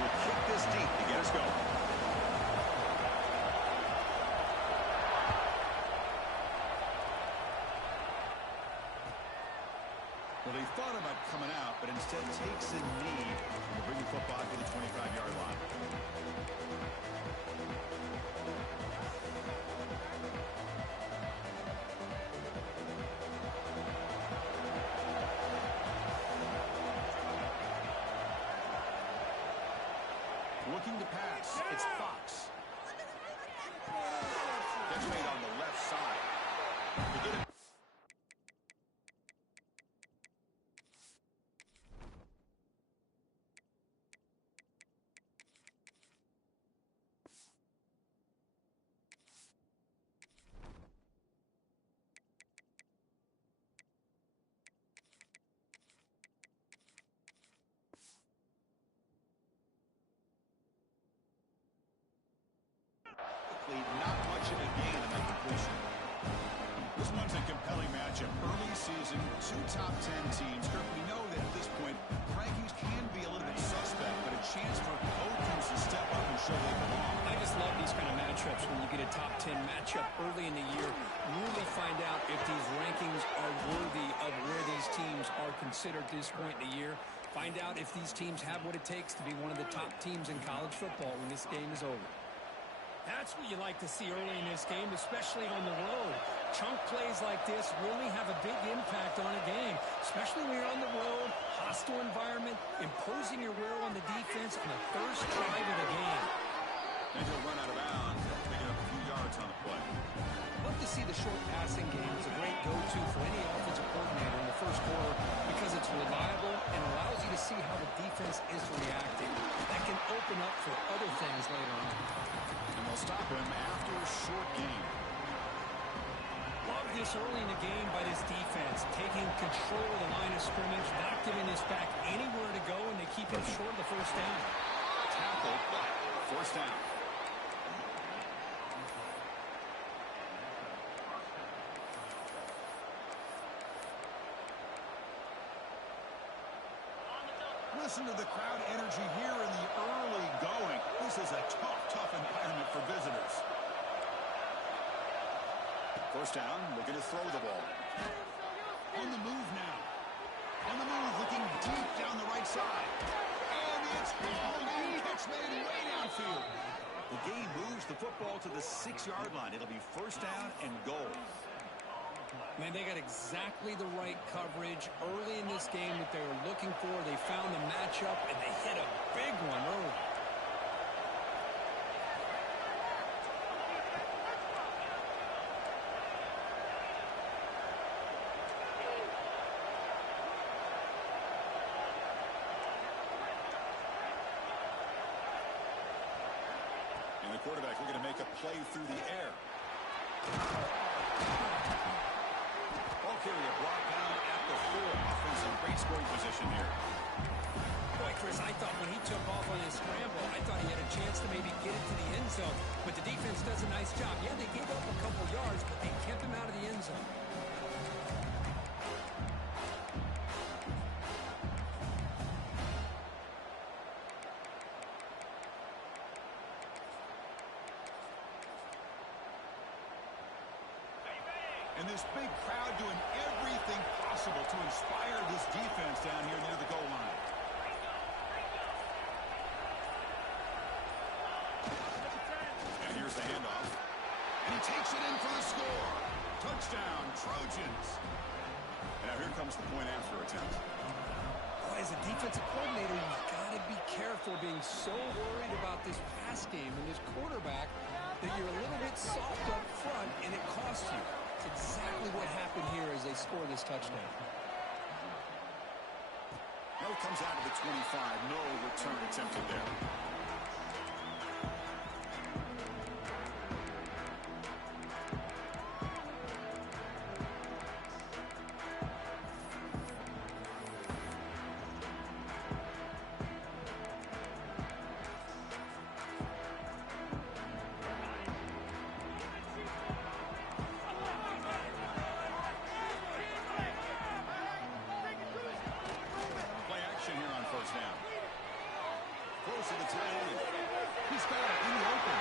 will kick this deep to get us going. Well, they thought about coming out, but instead takes a knee to bring the football to the 25-yard line. Looking to pass, it's Fox. That's made on the left side. To get it. Not much of a gain in that completion. This one's a compelling matchup. Early season, two top 10 teams. Kirk, we know that at this point, rankings can be a little bit suspect, but a chance for both teams to step up and show they belong. I just love these kind of matchups when you get a top 10 matchup early in the year. Really find out if these rankings are worthy of where these teams are considered at this point in the year. Find out if these teams have what it takes to be one of the top teams in college football when this game is over. That's what you like to see early in this game, especially on the road. Chunk plays like this really have a big impact on a game, especially when you're on the road, hostile environment, imposing your will on the defense on the first drive of the game. And he'll run out of bounds, picking up a few yards on the play. Love to see the short passing game. It's a great go-to for any offensive coordinator in the first quarter because it's reliable and allows you to see how the defense is reacting. That can open up for other things later on. They'll stop him after a short game. Love this early in the game by this defense, taking control of the line of scrimmage, not giving this back anywhere to go, and they keep him short of the first down. Tackle, but first down. Listen to the crowd energy here in the early going. This is a tough environment for visitors. First down, looking to throw the ball. On the move now. On the move, looking deep down the right side. And it's hauled in. Catch made way downfield. The game moves the football to the 6-yard line. It'll be first down and goal. Man, they got exactly the right coverage early in this game that they were looking for. They found the matchup, and they hit a big one early. And the quarterback looking to make a play through the air. Carrier brought down at the 4. Offense in great scoring position here. Boy, Chris, I thought when he took off on his scramble, I thought he had a chance to maybe get it to the end zone. But the defense does a nice job. Yeah, they gave up a couple yards, but they kept him out of the end zone. And this big crowd doing everything possible to inspire this defense down here near the goal line. And here's the handoff. And he takes it in for the score. Touchdown, Trojans. And now here comes the point after attempt. Boy, as a defensive coordinator, you've got to be careful being so worried about this pass game and this quarterback that you're a little bit soft up front and it costs you. It's exactly what happened here as they score this touchdown. Now it comes out of the 25. No return attempted there. to the tight end. He's got it in the open.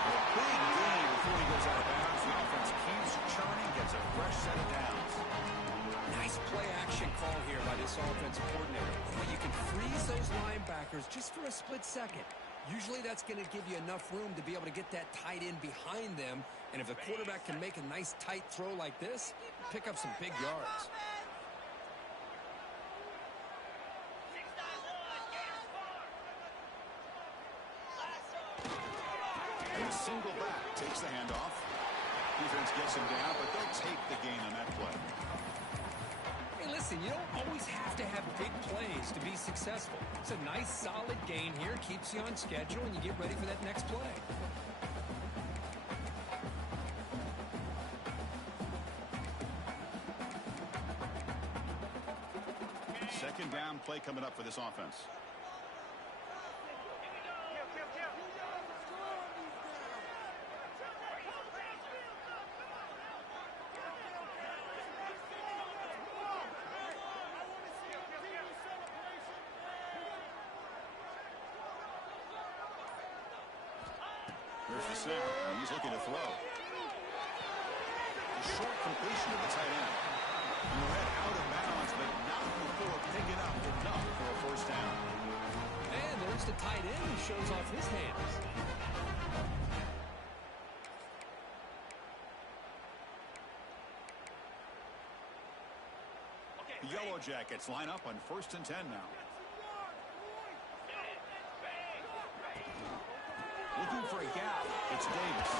A big gain before he goes out of bounds. The offense keeps churning, gets a fresh set of downs. Nice play action call here by this offensive coordinator. But you can freeze those linebackers just for a split second. Usually that's going to give you enough room to be able to get that tight end behind them. And if the quarterback can make a nice tight throw like this, pick up some big yards. And a single back takes the handoff. Defense gets him down, but they'll take the gain on that play. Hey, listen, you don't always have to have big plays to be successful. It's a nice, solid gain here, keeps you on schedule, and you get ready for that next play. Second down play coming up for this offense. Here's the snap, and he's looking to throw. A short completion to the tight end. You head out of bounds, but not before picking up enough for a first down. And there's the tight end who shows off his hands. The Yellow Jackets line up on 1st and 10 now. Looking for a gap. It's Davis.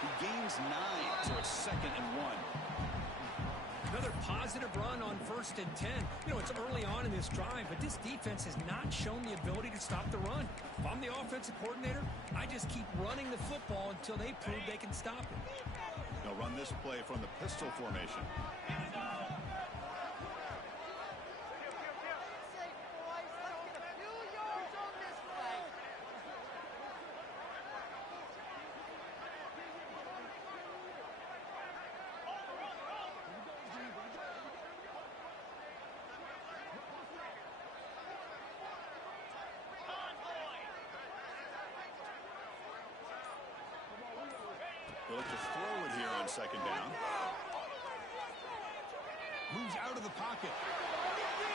He gains 9, so it's 2nd and 1. Another positive run on 1st and 10. You know, it's early on in this drive, but this defense has not shown the ability to stop the run. If I'm the offensive coordinator, I just keep running the football until they prove they can stop it. They'll run this play from the pistol formation. They'll look to throw it here on 2nd down. Moves out of the pocket.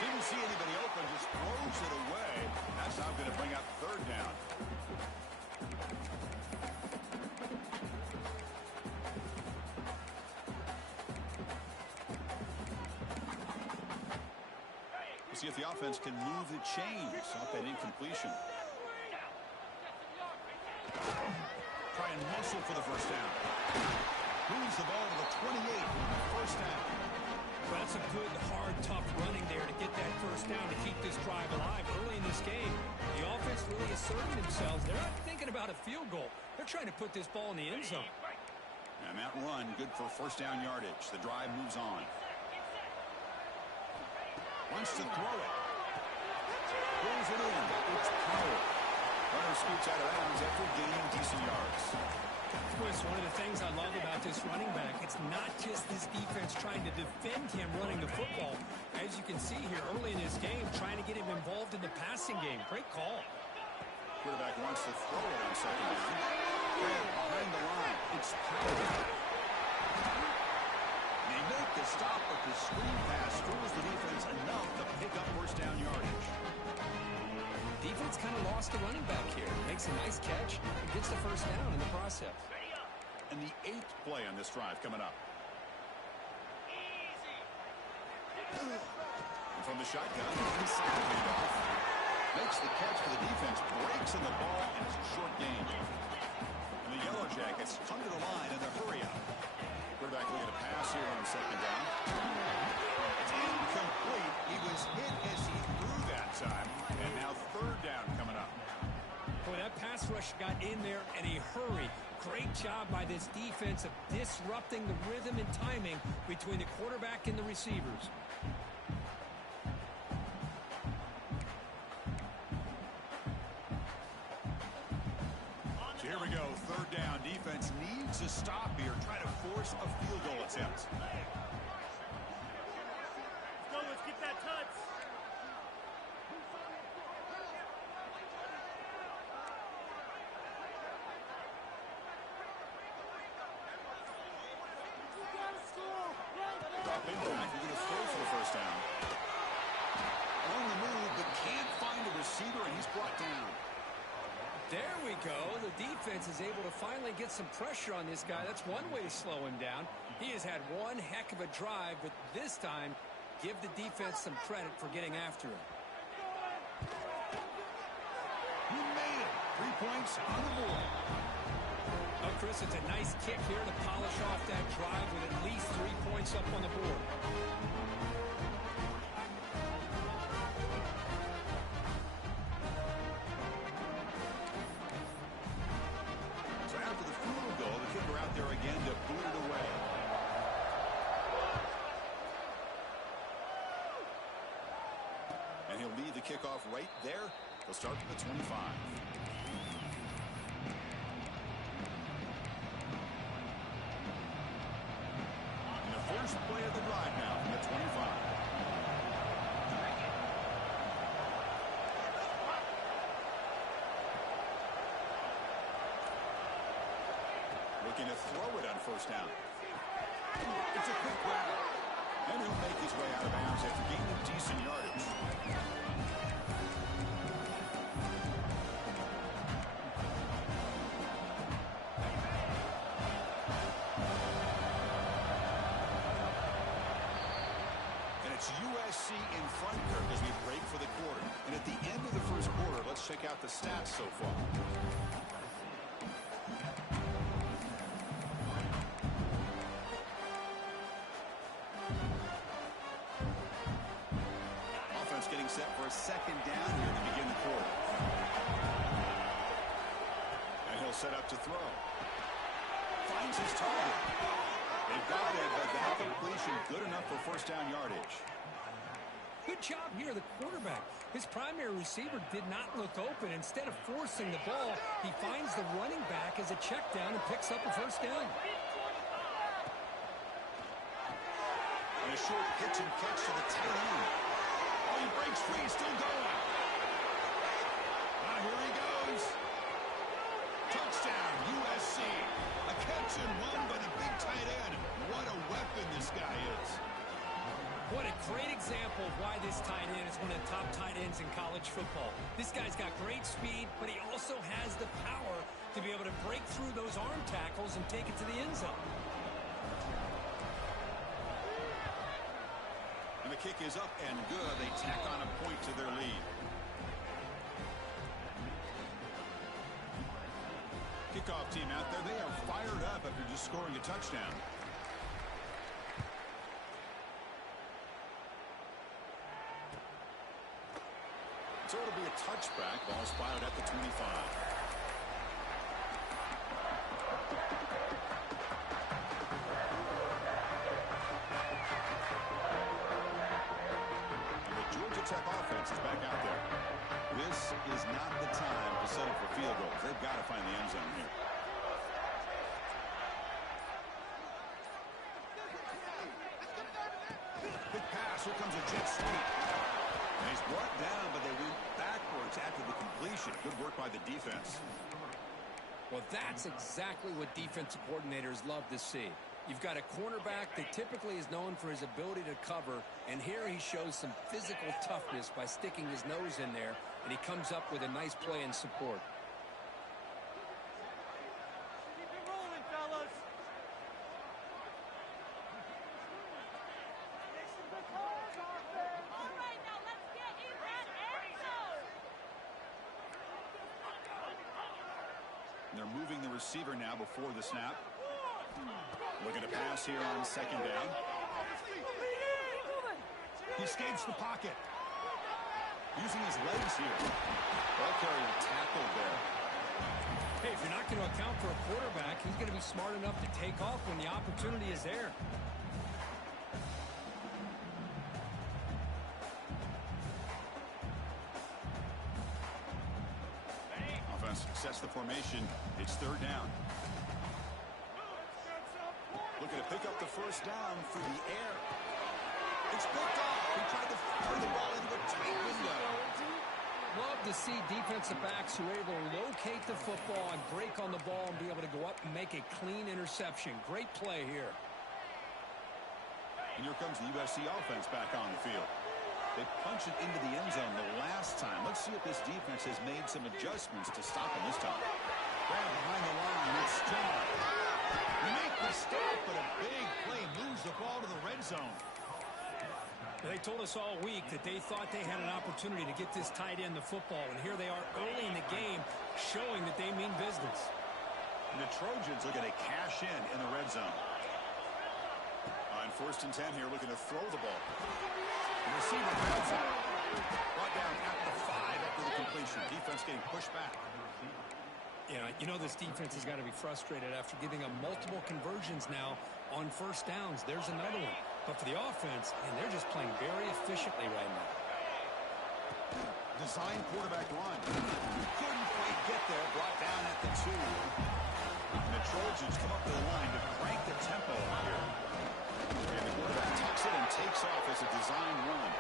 Didn't see anybody open, just throws it away. That's now going to bring up 3rd down. We'll see if the offense can move the chains off that incompletion. Try and muscle for the first down. Moves the ball to the 28 on the first down. Well, that's a good, hard, tough running there to get that first down to keep this drive alive early in this game. The offense really asserting themselves. They're not thinking about a field goal. They're trying to put this ball in the end zone. And that run, good for first down yardage. The drive moves on. Wants to throw it. Pulls it in. It's Powell. Runner scoots out of bounds after gaining decent yards. Chris, one of the things I love about this running back, it's not just this defense trying to defend him running the football. As you can see here early in this game, trying to get him involved in the passing game. Great call. Quarterback wants to throw it on 2nd down. Behind the line. It's Powell. They make the stop, but the screen pass fools the defense enough to pick up first down yardage. Defense kind of lost the running back here. Makes a nice catch and gets the first down in the process. And the 8th play on this drive coming up. And from the shotgun, inside handoff. Makes the catch for the defense, breaks in the ball, and it's a short gain. And the Yellow Jackets come to the line in the hurry up. Quarterback looking to pass here on 2nd down. It's incomplete. He was hit as he threw that time. And now 3rd down coming up. Boy, that pass rush got in there in a hurry. Great job by this defense of disrupting the rhythm and timing between the quarterback and the receivers. So here we go, 3rd down. Defense needs to stop here, try to force a field goal attempt. Let's get that touch. we go. The defense is able to finally get some pressure on this guy. That's one way to slow him down. He has had one heck of a drive, but this time, give the defense some credit for getting after him. He made it. 3 points on the board. Oh, Chris, it's a nice kick here to polish off that drive with at least 3 points up on the board. So after the field goal, the kicker out there again to boot it away. And he'll lead the kickoff right there. He'll start from the 25. And the first play of the drive now from the 25. Looking to throw it on first down. It's a quick grab. And he'll make his way out of bounds after gaining decent yardage. USC in front, Kirk, as we break for the quarter. And at the end of the first quarter, let's check out the stats so far. Offense getting set for a second down here to begin the quarter. And he'll set up to throw. Finds his target. They've got it, but that completion good enough for first down yardage. Good job here, the quarterback. His primary receiver did not look open. Instead of forcing the ball, he finds the running back as a check down and picks up a first down. And a short pitch and catch to the tight end. Oh, he breaks free, still going. Here he goes. Touchdown, USC. A catch and run by the big tight end. What a weapon this guy is. What a great example of why this tight end is one of the top tight ends in college football. This guy's got great speed, but he also has the power to be able to break through those arm tackles and take it to the end zone. And the kick is up and good. They tack on a point to their lead. Kickoff team out there, they are fired up after just scoring a touchdown. So it'll be a touchback. Ball spotted at the 25. And the Georgia Tech offense is back out there. This is not the time to settle for field goals. They've got to find the end zone here. Quick pass. Here comes a jet sweep. And he's brought down, but they went backwards after the completion. Good work by the defense. Well, that's exactly what defensive coordinators love to see. You've got a cornerback that typically is known for his ability to cover, and here he shows some physical toughness by sticking his nose in there, and he comes up with a nice play in support. Keep it rolling, fellas. All right, now let's get in that end zone. And they're moving the receiver now before the snap. Looking to pass here on second down. He escapes the pocket. Using his legs here. Ball carrier tackled there. Hey, if you're not going to account for a quarterback, he's going to be smart enough to take off when the opportunity is there. Offense sets the formation. It's third down. Looking to pick up the first down through the air. It's picked off. He tried to throw the ball into a tight window. Love to see defensive backs who are able to locate the football and break on the ball and be able to go up and make a clean interception. Great play here. And here comes the USC offense back on the field. They punched it into the end zone the last time. Let's see if this defense has made some adjustments to stop him this time. Grab behind the line. It's strong. They make the stop, but a big play moves the ball to the red zone. They told us all week that they thought they had an opportunity to get this tight end the football, and here they are early in the game showing that they mean business. And the Trojans looking to cash in the red zone. On 1st and 10 here, looking to throw the ball. The receiver grabs it. Brought down at the 5 after the completion. Defense getting pushed back. Yeah, you know this defense has got to be frustrated after giving them multiple conversions now on 1st downs. There's another one. But for the offense, and they're just playing very efficiently right now. Design quarterback run. Couldn't quite get there. Brought down at the 2. And the Trojans come up to the line to crank the tempo here. And the quarterback tucks it and takes off as a design run.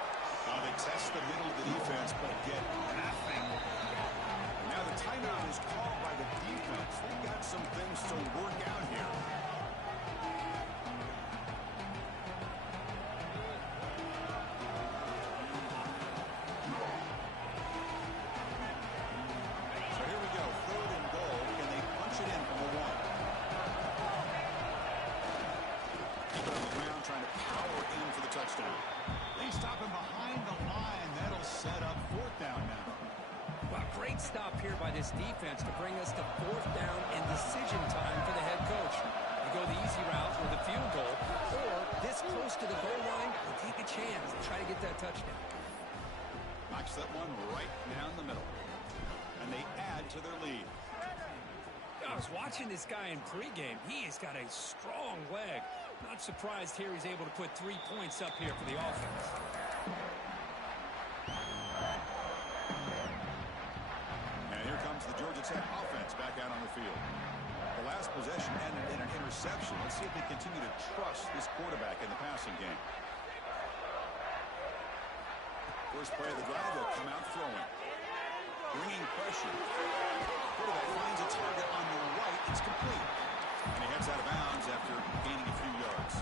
They test the middle of the defense, but get nothing. And now the timeout is called by the defense. They've got some things to work out here. So here we go. 3rd and goal. Can they punch it in from the 1? Keep it on the ground, trying to power in for the touchdown. They stop him behind the line. That'll set up 4th down now. Well, great stop here by this defense to bring us to 4th down and decision time for the head coach. You go the easy route with a field goal, or this close to the goal line, you take a chance and try to get that touchdown. Knocks that one right down the middle. And they add to their lead. I was watching this guy in pregame. He has got a strong leg. Not surprised here he's able to put 3 points up here for the offense. And here comes the Georgia Tech offense back out on the field. The last possession ended in an interception. Let's see if they continue to trust this quarterback in the passing game. First play of the drive, they'll come out throwing. Bringing pressure. Quarterback finds a target on the right. It's complete. And he heads out of bounds after gaining a few yards.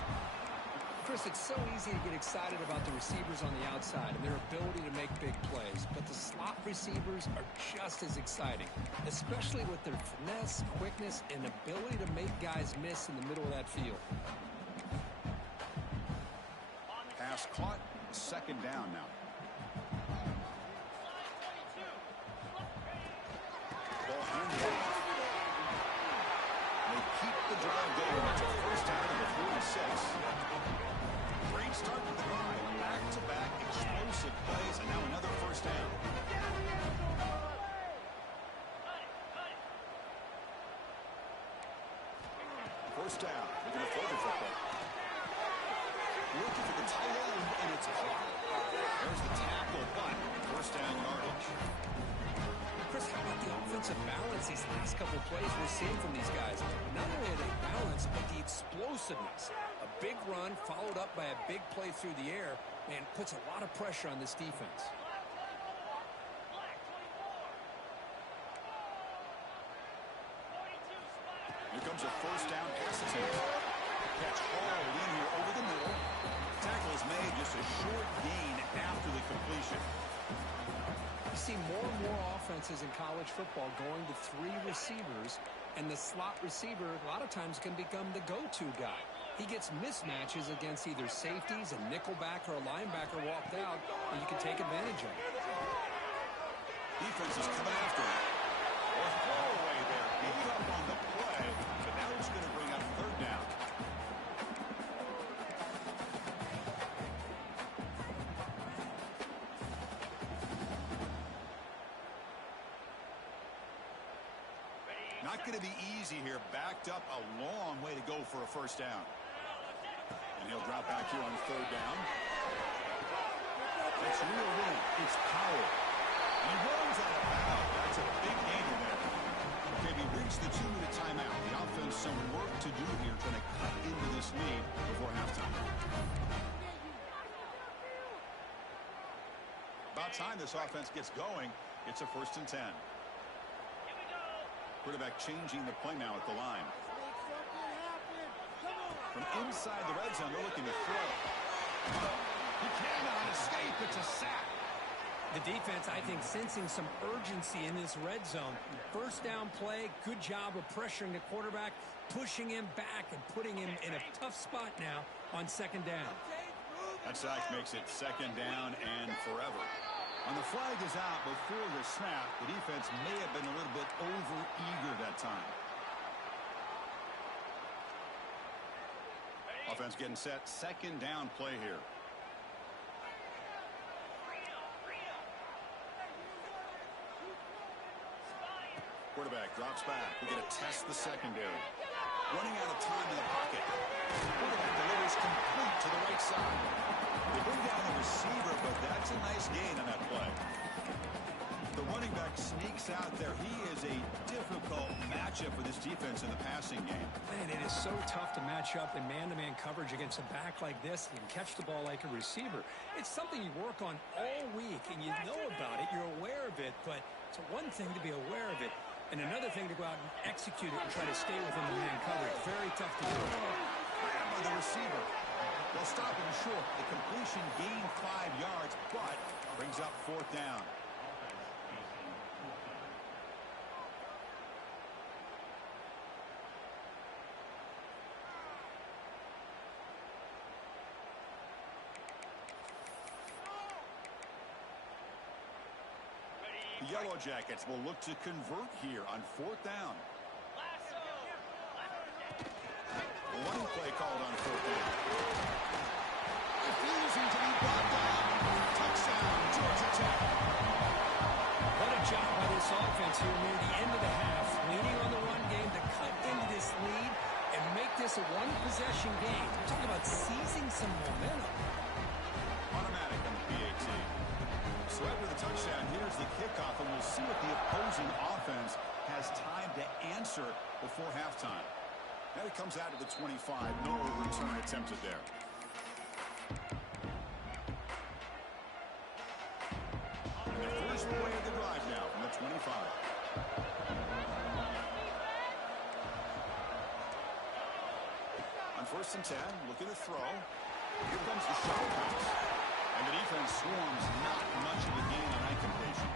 Chris, it's so easy to get excited about the receivers on the outside and their ability to make big plays. But the slot receivers are just as exciting, especially with their finesse, quickness, and ability to make guys miss in the middle of that field. Pass caught. 2nd down now. Ball handed off. They keep the drive going until 1st down at the 46. Great start to the drive. Back-to-back explosive plays, and now another 1st down. First down. They're going to throw the football. Looking for the tight end, and it's caught. There's the tackle, but 1st down yardage. Chris, how about the offensive balance these last couple of plays we're seeing from these guys? Not only are they balanced, but the explosiveness. A big run followed up by a big play through the air, and puts a lot of pressure on this defense. Here comes a 1st down pass attempt. Catch hauled in here over the middle. Tackle is made, just a short gain after the completion. You see more and more offenses in college football going to 3 receivers, and the slot receiver a lot of times can become the go-to guy. He gets mismatches against either safeties, a nickelback, or a linebacker walked out, and you can take advantage of it. Defense is coming after him. A throwaway there. Gave up on the play, but now it's going to bring up 3rd down. Not going to be easy here. Backed up a long way to go for a 1st down. And he'll drop back here on 3rd down. It's real room. It's power. He runs out of bounds. That's a big gainer there. Okay, we reached the 2-minute timeout. The offense some work to do here, trying to cut into this lead before halftime. About time this offense gets going. It's a 1st and 10. Quarterback changing the play now at the line. From inside the red zone, they're looking to throw. He cannot escape. It's a sack. The defense, I think, sensing some urgency in this red zone. First down play, good job of pressuring the quarterback, pushing him back and putting him in a tough spot now on second down. That sack makes it second down and forever. And the flag is out before the snap. The defense may have been a little bit over-eager that time. Offense getting set. Second down play here. Quarterback drops back. We're going to test the secondary. Running out of time in the pocket. Quarterback delivers complete to the right side. They bring down the receiver, but that's a nice gain on that play. The running back sneaks out there. He is a difficult matchup for this defense in the passing game. Man, it is so tough to match up in man-to-man coverage against a back like this. You can catch the ball like a receiver. It's something you work on all week, and you know about it. You're aware of it, but it's one thing to be aware of it, and another thing to go out and execute it and try to stay within the man coverage. Very tough to do. Grab by the receiver. They'll stop him short. The completion gained 5 yards, but brings up fourth down. The Yellow Jackets will look to convert here on fourth down. One play called on fourth down. Refusing to be brought down. Touchdown, Georgia Tech. What a job by this offense here near the end of the half. Leaning on the run game to cut into this lead and make this a one-possession game. We're talking about seizing some momentum. Automatic on the PAT. So after the touchdown, here's the kickoff, and we'll see what the opposing offense has time to answer before halftime. Now it comes out to the 25. No return attempted there. And the first play of the drive now from the 25. On first and 10, looking to throw. Here comes the shuttle pass. And the defense swarms, not much of a gain on that completion.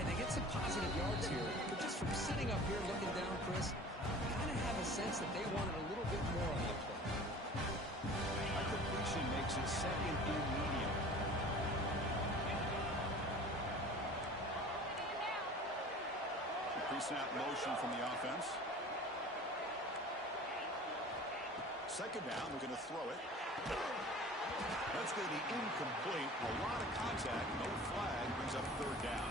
And they get some positive yards here, but just from sitting up here looking down, Chris, you kind of have a sense that they wanted a little bit more on that play. That completion makes it second and medium. Pre-snap motion from the offense. Second down, they're going to throw it. That's going to be incomplete. A lot of contact, no flag, brings up third down.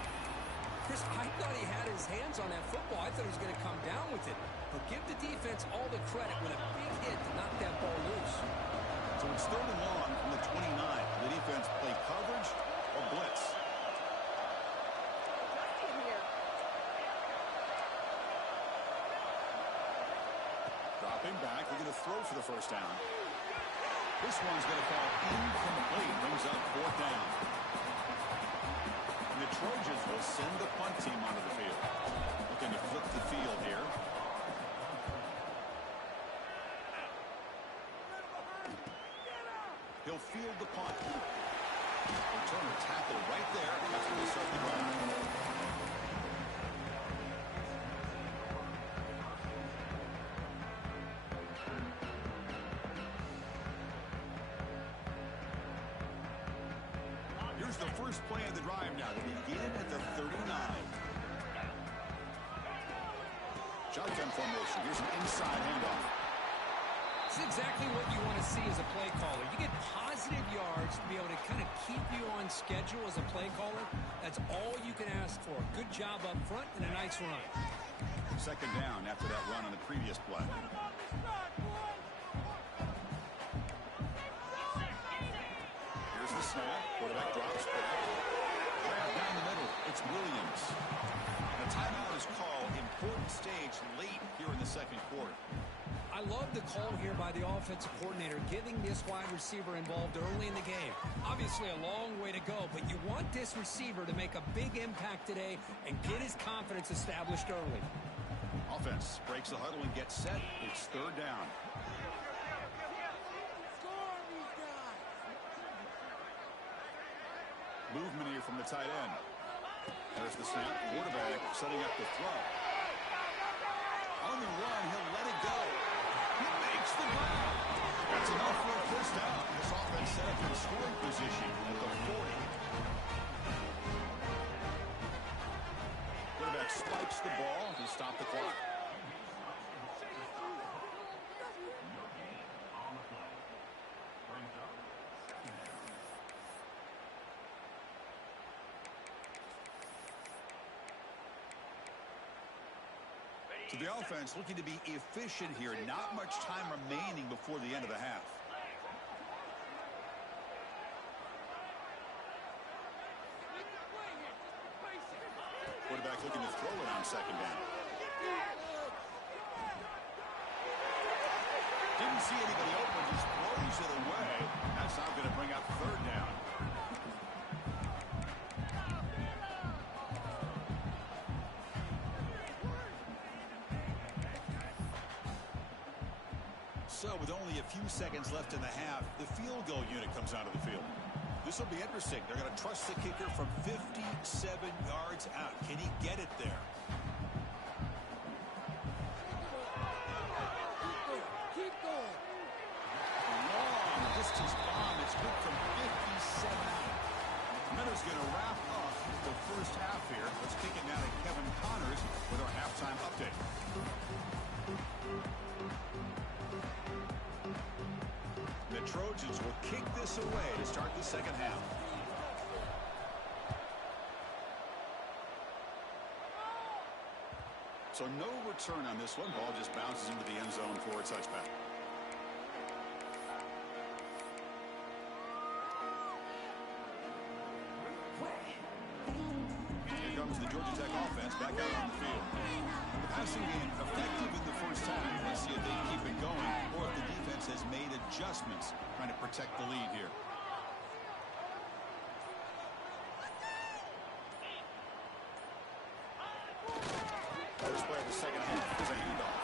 Chris, I thought he had his hands on that football. I thought he was going to come down with it. But give the defense all the credit with a big hit to knock that ball loose. So it's third and long from the 29. The defense play coverage or blitz. Dropping back, they're going to throw for the first down. This one's going to fall incomplete. Brings up fourth down. And the Trojans will send the punt team onto the field. Looking to flip the field here. He'll field the punt. Returner tackle right there. That's where they start the drive. Here's the first play of the drive now to begin at the 39. Shotgun formation. Here's an inside handoff. It's exactly what you want to see as a play caller. You get positive yards to be able to kind of keep you on schedule as a play caller. That's all you can ask for. Good job up front and a nice run. Second down after that run on the previous play. Here's the snap. Quarterback drops back. Grab down the middle. It's Williams. And a timeout is called. Important stage late here in the second quarter. I love the call here by the offensive coordinator, getting this wide receiver involved early in the game. Obviously a long way to go, but you want this receiver to make a big impact today and get his confidence established early. Offense breaks the huddle and gets set. It's third down. movement here from the tight end. There's the snap. Quarterback setting up the throw. On the run, he'll let it go. He makes the grab. That's enough for a first down. This offense set up in scoring position at the 40. Quarterback spikes the ball to stop the clock. So the offense looking to be efficient here. Not much time remaining before the end of the half. Quarterback looking to throw it on second down. Didn't see anybody open, just throws it away. That's not going to bring up third down. So with only a few seconds left in the half, the field goal unit comes out of the field. This will be interesting. They're going to trust the kicker from 57 yards out. Can he get it there? Keep going. Long distance bomb. It's good from 57 out. Minner's going to wrap up the first half here. Let's kick it now to Kevin Connors with our halftime update. The Trojans will kick this away to start the second half. So no return on this one. Ball just bounces into the end zone for a touchback. Here comes the Georgia Tech offense back out on the field. The passing game effective in the first half. Let's see if they keep it going or if the defense has made adjustments trying to protect the lead here. First play of the second half is a handoff.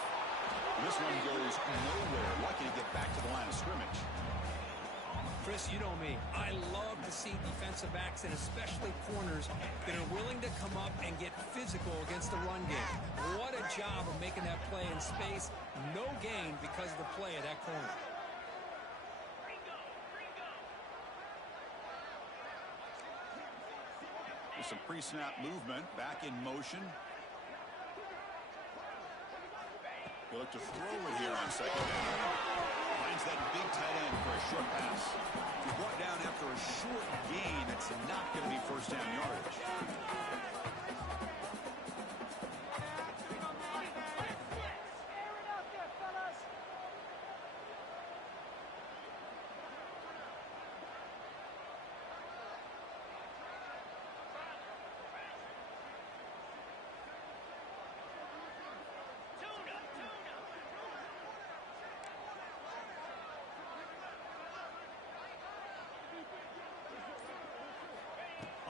And this one goes nowhere. Lucky to get back to the line of scrimmage. Chris, you know me. I love to see defensive backs and especially corners that are willing to come up and get physical against the run game. What a job of making that play in space. No gain because of the play of that corner. There's some pre-snap movement. Back in motion. He'll look to throw it here on second down. Finds that big tight end for a short pass. He's brought down after a short gain. It's not going to be first down yardage.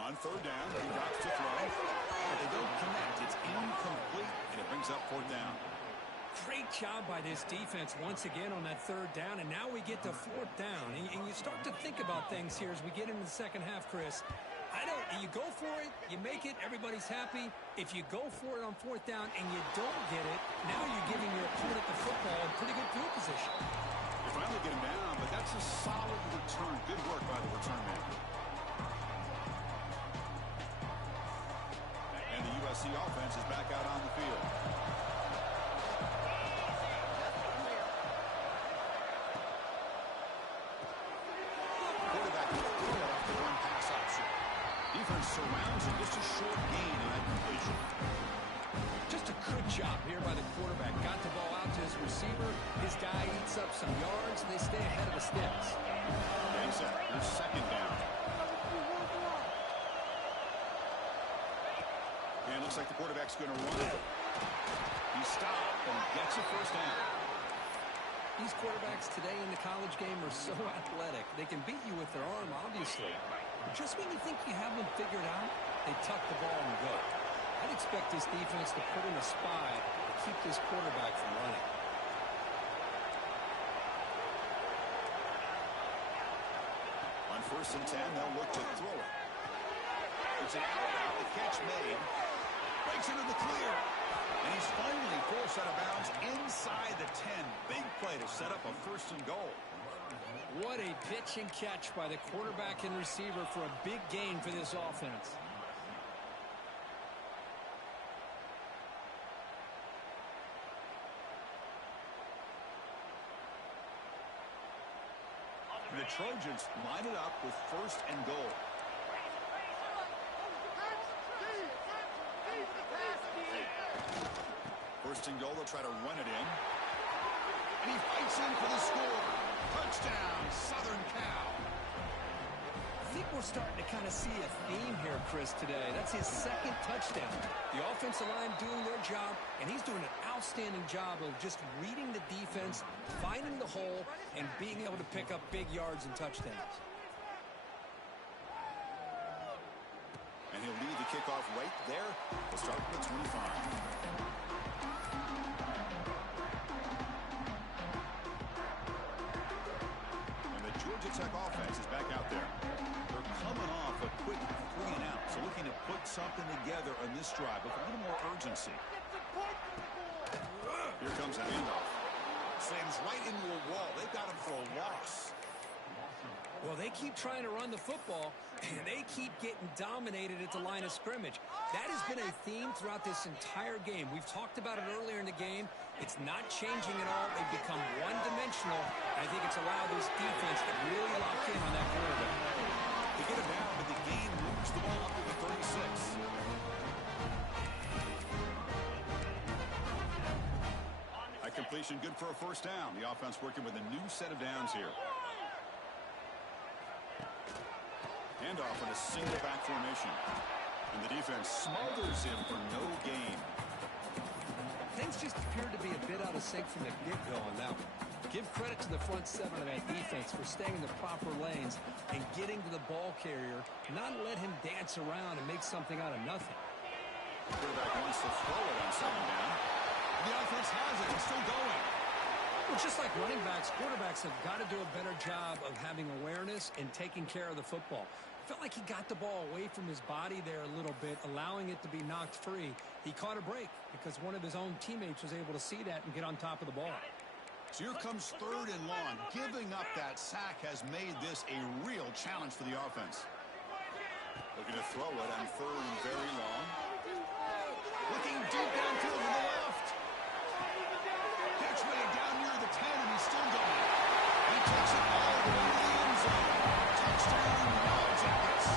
On third down, he drops to throw. But they don't connect. It's incomplete, and it brings up fourth down. Great job by this defense once again on that third down, and now we get to fourth down. And you start to think about things here as we get into the second half, Chris. You go for it, you make it, everybody's happy. If you go for it on fourth down and you don't get it, now you're giving your opponent the football in pretty good field position. You finally get him down, but that's a solid return. Good work by the return man. And the USC offense is back out on the field. Quarterback will throw it off the run pass option. Defense surrounds him. Just a short gain on that completion. Just a good job here by the quarterback. Got the ball out to his receiver. His guy eats up some yards, and they stay ahead of the sticks. He's set. There's second down. And it looks like the quarterback's going to run it. He stopped and gets a first down. These quarterbacks today in the college game are so athletic. They can beat you with their arm, obviously. Just when you think you have them figured out, they tuck the ball and go. I'd expect this defense to put in a spy to keep this quarterback from running. On 1st and 10, they'll look to throw it. It's an out route. The catch made. Breaks into the clear. And he's finally forced out of bounds inside the 10. Big play to set up a 1st and goal. What a pitch and catch by the quarterback and receiver for a big gain for this offense. The Trojans line it up with 1st and goal. First and goal, they'll try to run it in. And he fights in for the score. Touchdown, Southern Cal. I think we're starting to kind of see a theme here, Chris, today. That's his 2nd touchdown. The offensive line doing their job, and he's doing an outstanding job of just reading the defense, finding the hole, and being able to pick up big yards and touchdowns. And he'll lead the kickoff right there. We'll start with the 25. Georgia Tech offense is back out there. They're coming off a quick 3 and out, so looking to put something together on this drive with a little more urgency. Here comes a handoff. Slams right into a wall. They've got him for a loss. Well, they keep trying to run the football, and they keep getting dominated at the line of scrimmage. That has been a theme throughout this entire game. We've talked about it earlier in the game. It's not changing at all. They've become one-dimensional. I think it's allowed this defense to really lock in on that quarterback. They get him down, but the game moves the ball up to the 36. High completion, good for a 1st down. The offense working with a new set of downs here. Handoff in a single back formation. And the defense smothers him for no gain. Things just appear to be a bit out of sync from the get-go on that one. Give credit to the front 7 of that defense for staying in the proper lanes and getting to the ball carrier, not let him dance around and make something out of nothing. The quarterback wants to throw it on 2nd down. The offense has it. It's still going. Well, just like running backs, quarterbacks have got to do a better job of having awareness and taking care of the football. Felt like he got the ball away from his body there a little bit, allowing it to be knocked free. He caught a break because one of his own teammates was able to see that and get on top of the ball. So here comes 3rd and long. Giving up that sack has made this a real challenge for the offense. Looking to throw it on 3rd and very long. Looking deep downfield to the left. Catch made down near the 10, and he's still going. He takes it all the way to the end zone. Touchdown, Yellow Jackets.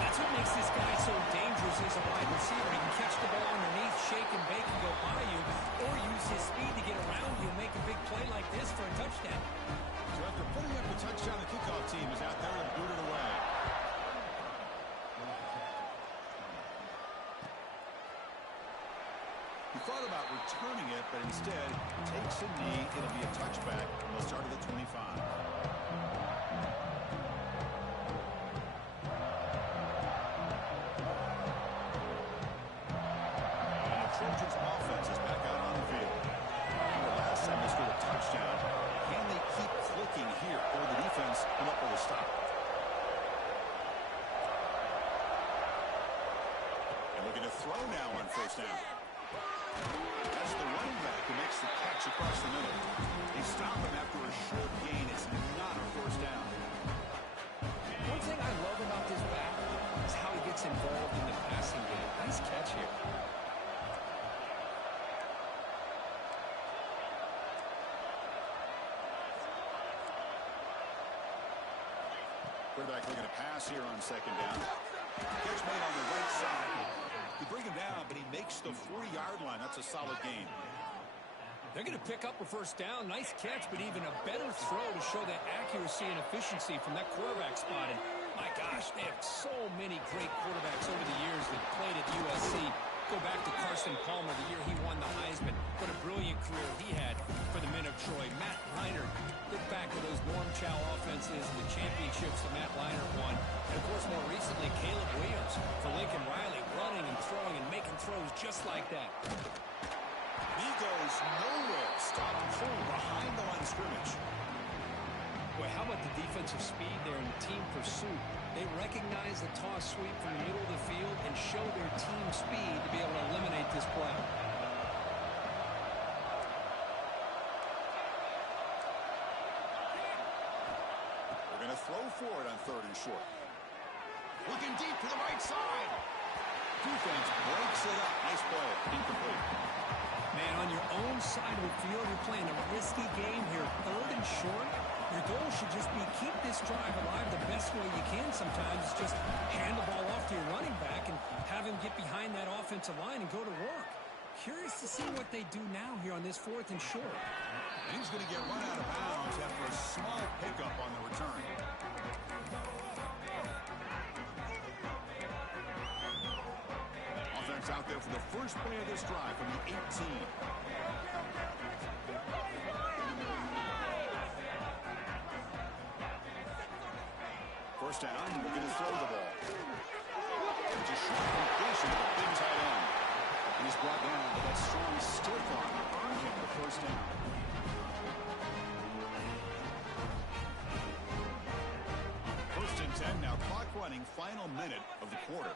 That's what makes this guy so dangerous as a wide receiver. He can catch the ball underneath, shake and bake and go by you, or use his speed to get around you and make a big play like this for a touchdown. So after putting up the touchdown, the kickoff team is out there to boot it away. He thought about returning it, but instead takes a knee. It'll be a touchback, and they'll start at the 25. Trojans offense is back out on the field. Remember last time they scored a touchdown. Can they keep clicking here, or the defense come up with a stop? And looking to throw now on 1st down. That's the running back who makes the catch across the middle. They stop him after a short gain. It's not a 1st down. One thing I love about this back is how he gets involved in the passing game. Nice catch here. Quarterback looking to pass here on 2nd down. Catch made on the right side. You bring him down, but he makes the 40-yard line. That's a solid gain. They're going to pick up a 1st down. Nice catch, but even a better throw to show that accuracy and efficiency from that quarterback spot. And my gosh, they have so many great quarterbacks over the years that played at USC. Go back to Carson Palmer the year he won the Heisman. What a brilliant career he had for the men of Troy. Matt Leinart, look back at those Norm Chow offenses and the championships that Matt Leinart won. And, of course, more recently, Caleb Williams for Lincoln Riley, running and throwing and making throws just like that. He goes nowhere. Stopped cold behind the line of scrimmage. Boy, how about the defensive speed there and the team pursuit? They recognize the toss sweep from the middle of the field and show their team speed to be able to eliminate this play. They're going to throw for it on 3rd and short. Looking deep to the right side. Defense breaks it up. Nice play. Incomplete. Man, on your own side of the field, you're playing a risky game here. 3rd and short. Your goal should just be keep this drive alive the best way you can sometimes. Is just hand the ball off to your running back and have him get behind that offensive line and go to work. Curious to see what they do now here on this 4th and short. And he's going to get run out of bounds after a small pickup on the return. Offense out there for the first play of this drive from the 18. First down, we're going to throw the ball. It's a short completion to the big tight end. And he's brought down, but that strong stiff arm earned him the first down. First and 10 now, clock running, final minute of the quarter.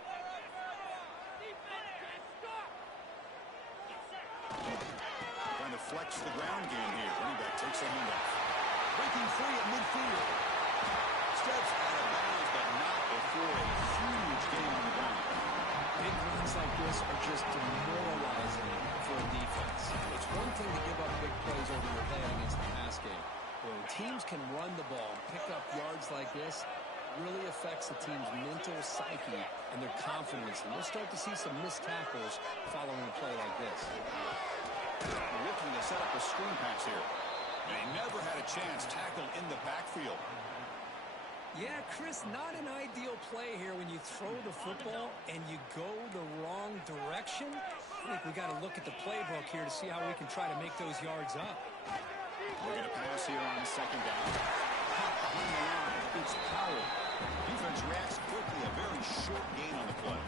Trying to flex the ground game here. Running back takes a handoff. Breaking free at midfield. Steps out of bounds, but not before a huge gain on the ground. Big runs like this are just demoralizing for a defense. It's one thing to give up big plays over your head against the pass game. When teams can run the ball, pick up yards like this, really affects the team's mental psyche and their confidence. And we'll start to see some missed tackles following a play like this. Looking to set up a screen pass here. And he never had a chance tackled in the backfield. Yeah, Chris, not an ideal play here when you throw the football and you go the wrong direction. I think we got to look at the playbook here to see how we can try to make those yards up. We're going to pass here on 2nd down. Caught behind the line. It's Powell. Defense reacts quickly. A very short gain on the play.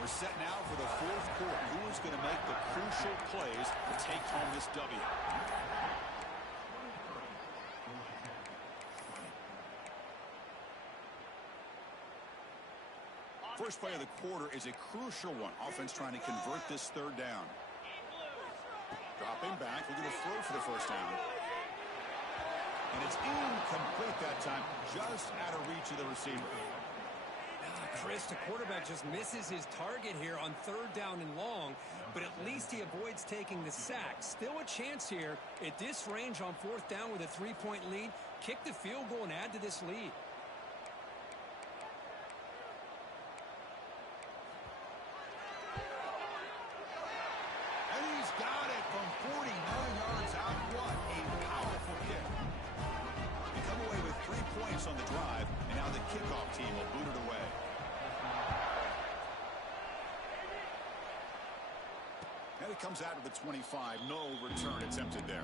We're set now for the 4th quarter. Who is going to make the crucial plays to take home this W? First play of the quarter is a crucial one. Offense trying to convert this 3rd down. Dropping back, looking to throw for the first down. And it's incomplete that time, just out of reach of the receiver. Chris, the quarterback just misses his target here on 3rd down and long, but at least he avoids taking the sack. Still a chance here at this range on 4th down with a 3-point lead. Kick the field goal and add to this lead. And he's got it from 49 yards out. What a powerful kick. They come away with 3 points on the drive, and now the kickoff team will boot it away. And it comes out of the 25. No return attempted there.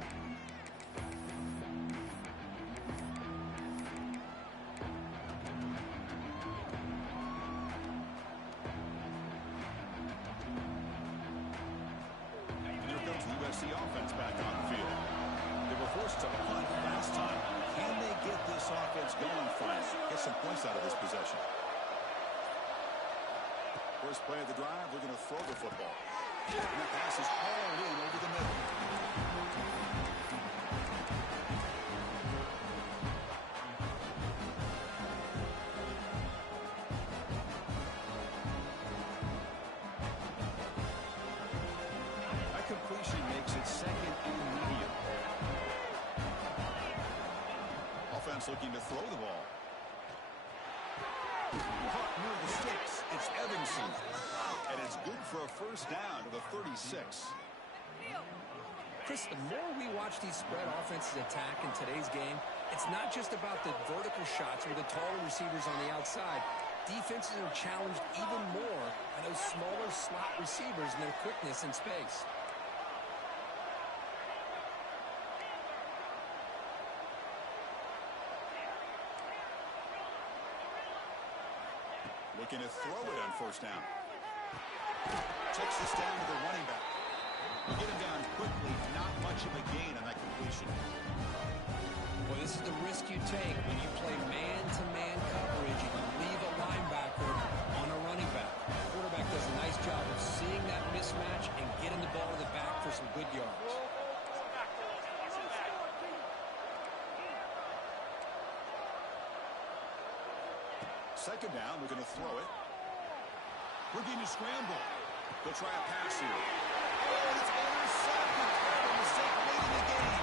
And here comes the USC offense back on the field. They were forced to punt last time. Can they get this offense going finally? Get some points out of this possession. First play of the drive, we're going to throw the football. And that pass is hauled in over the middle. That completion makes it 2nd and medium. Offense looking to throw the ball. Caught near the sticks. It's Evanson. And it's good for a first down to the 36. Chris, the more we watch these spread offenses attack in today's game, it's not just about the vertical shots with the taller receivers on the outside. Defenses are challenged even more by those smaller slot receivers and their quickness in space. Looking to throw it on first down. Takes this down to the running back. Get him down quickly. Not much of a gain on that completion. Well, this is the risk you take when you play man-to-man coverage and you leave a linebacker on a running back. The quarterback does a nice job of seeing that mismatch and getting the ball to the back for some good yards. Second down, we're going to throw it. We're going to scramble. They'll try a pass here. Oh, it's intercepted. A mistake late in the game.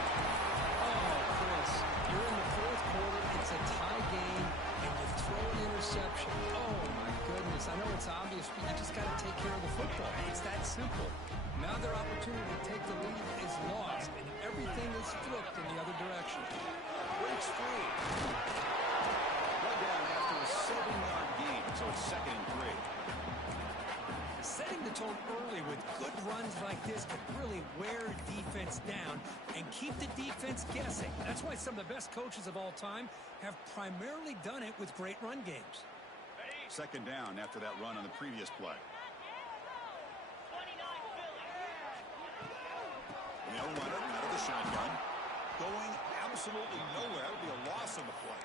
Oh, Chris, you're in the fourth quarter. It's a tie game, and you throw an interception. Oh, my goodness. I know it's obvious, but you just got to take care of the football. It's that simple. Now their opportunity to take the lead is lost, and everything is flipped in the other direction. Breaks free. One down after a 7-yard gain, so it's 2nd and 3. Setting the tone early with good runs like this can really wear defense down and keep the defense guessing. That's why some of the best coaches of all time have primarily done it with great run games. 2nd down after that run on the previous play. No runner out of the shotgun. Going absolutely nowhere. It'll be a loss on the play.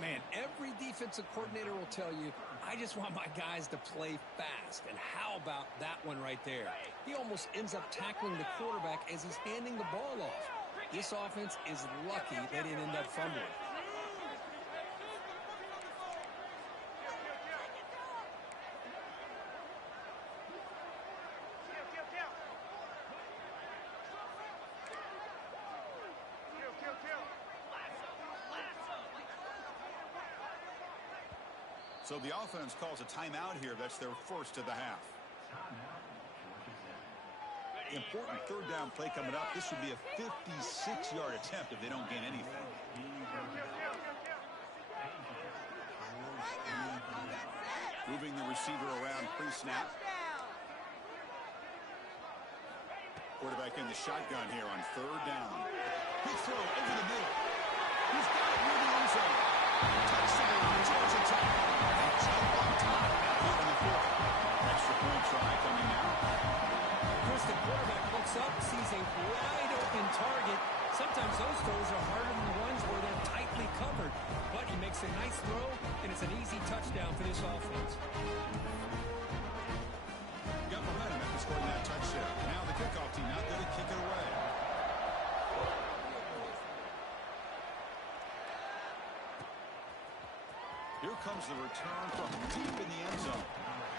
Man, every defensive coordinator will tell you, I just want my guys to play fast. And how about that one right there? He almost ends up tackling the quarterback as he's handing the ball off. This offense is lucky they didn't end up fumbling. So the offense calls a timeout here. That's their first of the half. Important 3rd down play coming up. This would be a 56-yard attempt if they don't gain anything. Moving the receiver around pre-snap. Quarterback in the shotgun here on 3rd down. Big throw over the middle. He's got it near the end zone. Touchdown, Georgia Tech. They jump on top here in the 4th. Extra point try coming now. Chris, the quarterback looks up, sees a wide open target. Sometimes those throws are harder than the ones where they're tightly covered. But he makes a nice throw, and it's an easy touchdown for this offense. Got momentum after scoring that touchdown. Now the kickoff team out there to kick it away. Here comes the return from deep in the end zone.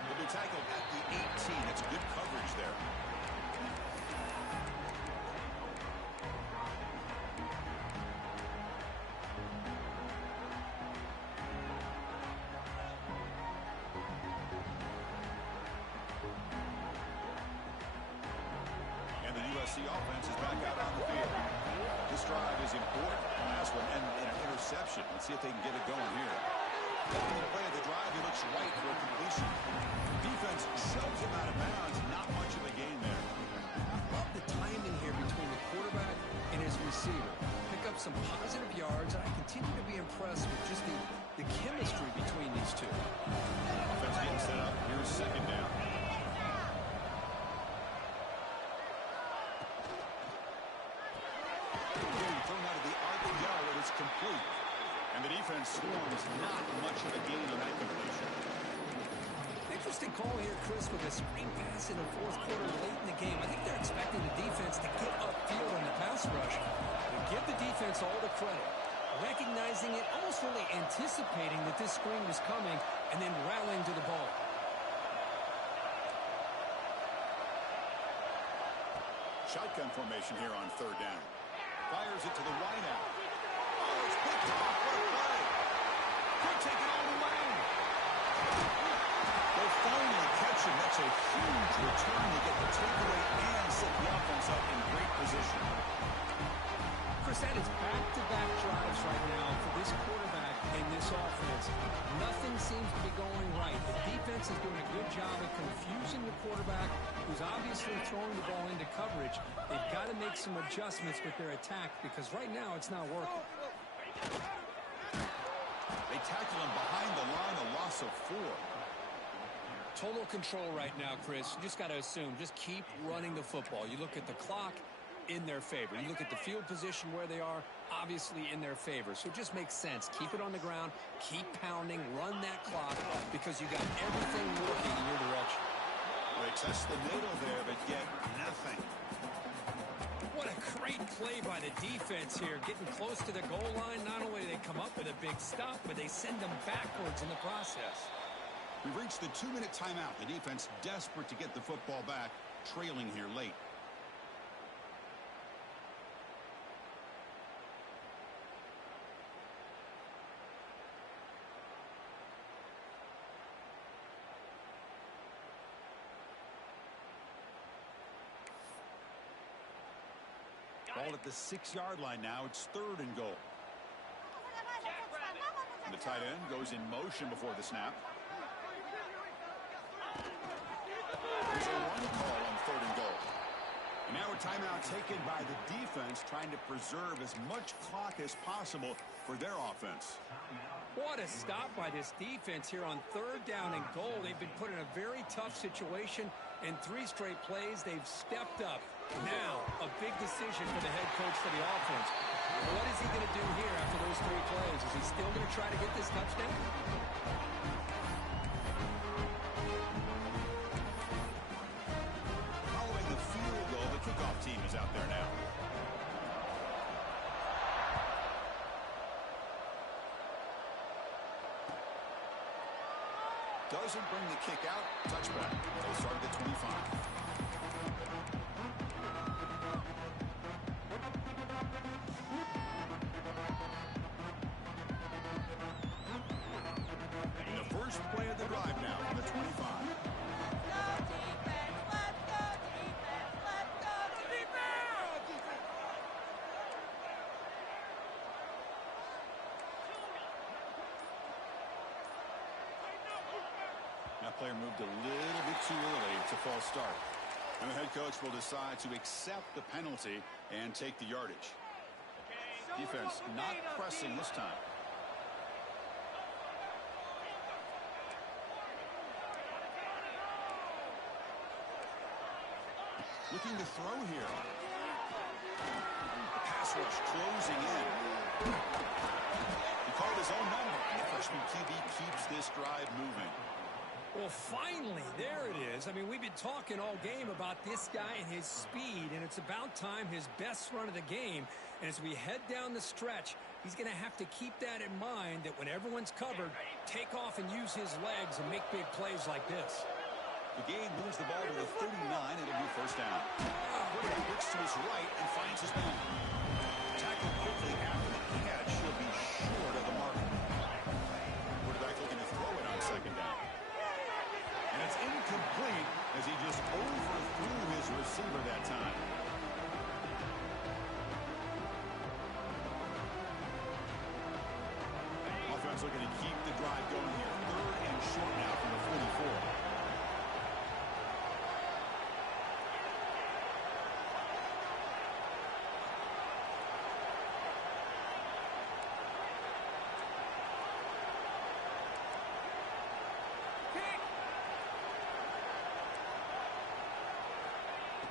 He'll be tackled at the 18. That's good coverage there. And the USC offense is back out on the field. This drive is important. Last one and an interception. Let's see if they can get it going here. Opening play of the drive, he looks right for a completion. Defense shoves him out of bounds. Not much of a gain there. Love the timing here between the quarterback and his receiver. Pick up some positive yards, and I continue to be impressed with just the chemistry between these two. Offense getting set up. Here's 2nd down. Getting thrown out of the RPO, it is complete. And the defense swarms. Not much of a gain on that completion. Interesting call here, Chris, with a screen pass in the 4th quarter late in the game. I think they're expecting the defense to get upfield on the pass rush. And give the defense all the credit. Recognizing it, almost really anticipating that this screen was coming, and then rallying to the ball. Shotgun formation here on 3rd down. Fires it to the wide out. Oh, it's picked off. What a play. Could take it all the way. They finally catch him. That's a huge return to get the takeaway and set the offense up in great position. Chris, that is back-to-back drives right now for this quarterback and this offense. Nothing seems to be going right. The defense is doing a good job of confusing the quarterback, who's obviously throwing the ball into coverage. They've got to make some adjustments with their attack because right now it's not working. They tackle him behind the line, a loss of 4. Total control right now, Chris. You just got to assume, just keep running the football. You look at the clock, in their favor. You look at the field position where they are, obviously in their favor. So it just makes sense. Keep it on the ground, keep pounding, run that clock, because you got everything working in your direction. They test the middle there, but get nothing. What a great play by the defense here. Getting close to the goal line, not only do they come up with a big stop, but they send them backwards in the process. We've reached the 2-minute timeout. The defense desperate to get the football back, trailing here late. Ball at the 6-yard line now. It's 3rd and goal. And the tight end goes in motion before the snap. There's a run call on 3rd and goal. And now a timeout taken by the defense, trying to preserve as much clock as possible for their offense. What a stop by this defense here on 3rd down and goal. They've been put in a very tough situation. In 3 straight plays, they've stepped up. Now, a big decision for the head coach for the offense. What is he going to do here after those 3 plays? Is he still going to try to get this touchdown? Following the field goal, the kickoff team is out there now. Doesn't bring the kick out. Touchback. They'll start at the 25. Play of the drive now from the 25. That player moved a little bit too early. It's a false start. And the head coach will decide to accept the penalty and take the yardage. Defense not pressing this time. Looking to throw here. The pass rush closing in. He called his own number. The freshman QB keeps this drive moving. Well, finally, there it is. I mean, we've been talking all game about this guy and his speed, and it's about time his best run of the game. And as we head down the stretch, he's going to have to keep that in mind, that when everyone's covered, take off and use his legs and make big plays like this. The gain moves the ball to the 39. It'll be 1st down. Quarterback looks to his right and finds his man. Tackled quickly after the catch. He'll be short of the mark. Quarterback looking to throw it on 2nd down. And it's incomplete as he just overthrew his receiver that time. Offense looking to keep the drive going here. 3rd and short now from the 44.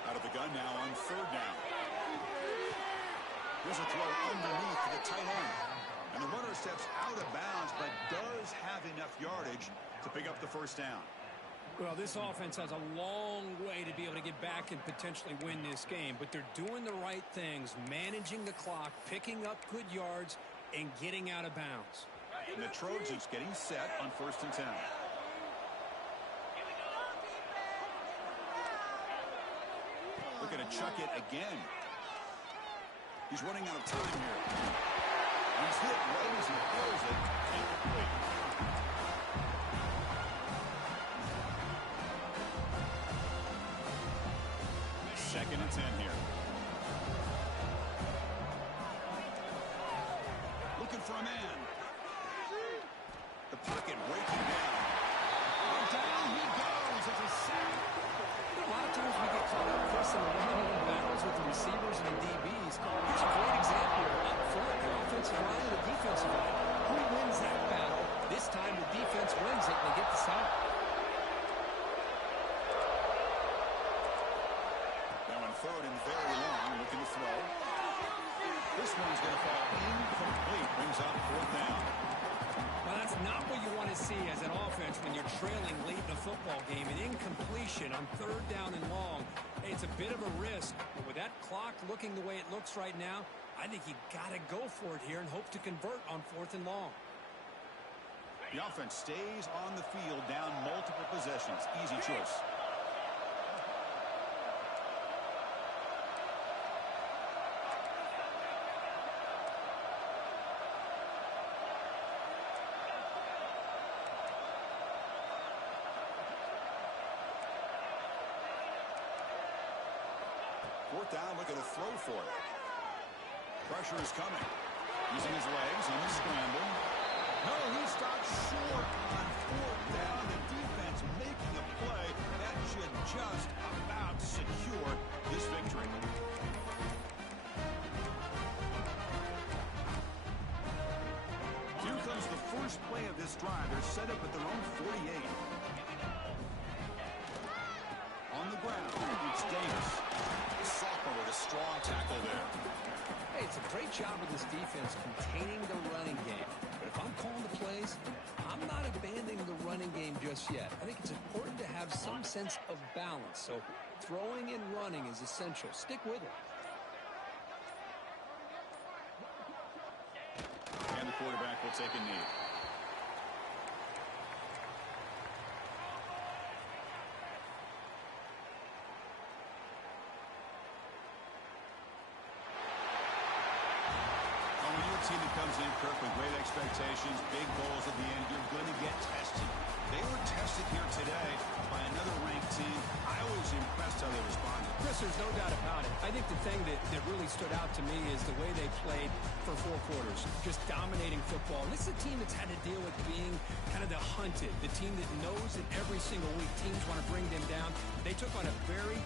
Out of the gun now on 3rd down. Here's a throw underneath to the tight end. And the runner steps out of bounds, but does have enough yardage to pick up the 1st down. Well, this offense has a long way to be able to get back and potentially win this game, but they're doing the right things, managing the clock, picking up good yards, and getting out of bounds. And the Trojans getting set on 1st and 10. Looking to chuck it again. He's running out of time here. He's hit right as he throws it. Incomplete. Second and 10 here. Looking for a man. The pocket breaking down. And down he goes. It's a sack. A lot of times we get caught up, Chris, in the one-on-one battles with the receivers and the DBs. Here's a great example up front, the offensive line and the defensive line. Who wins that battle? This time the defense wins it and they get the sack. this one's going to fall incomplete. Brings up fourth down. Well, that's not what you want to see as an offense when you're trailing late in a football game. An incompletion on third down and long. Hey, it's a bit of a risk, but with that clock looking the way it looks right now, I think you got to go for it here and hope to convert on fourth and long. The offense stays on the field down multiple possessions. Easy choice. Fourth down, looking to throw for it. Pressure is coming. Using his legs in the scramble. No, he stopped short on fourth down. The defense making a play that should just about secure this victory. Here comes the first play of this drive. They're set up at their own 48. On the ground, it's Davis. The sophomore with a strong tackle there. Hey, it's a great job of this defense containing the running game. But if I'm calling the plays, I'm not abandoning the running game just yet. I think it's important to have some sense of balance. So throwing and running is essential. Stick with it. And the quarterback will take a knee. Team that comes in, Kirk, with great expectations, big goals at the end, you're going to get tested. They were tested here today by another ranked team. I was impressed how they responded. Chris, there's no doubt about it. I think the thing that really stood out to me is the way they played for 4 quarters, just dominating football. And this is a team that's had to deal with being kind of the hunted, the team that knows that every single week teams want to bring them down. They took on a very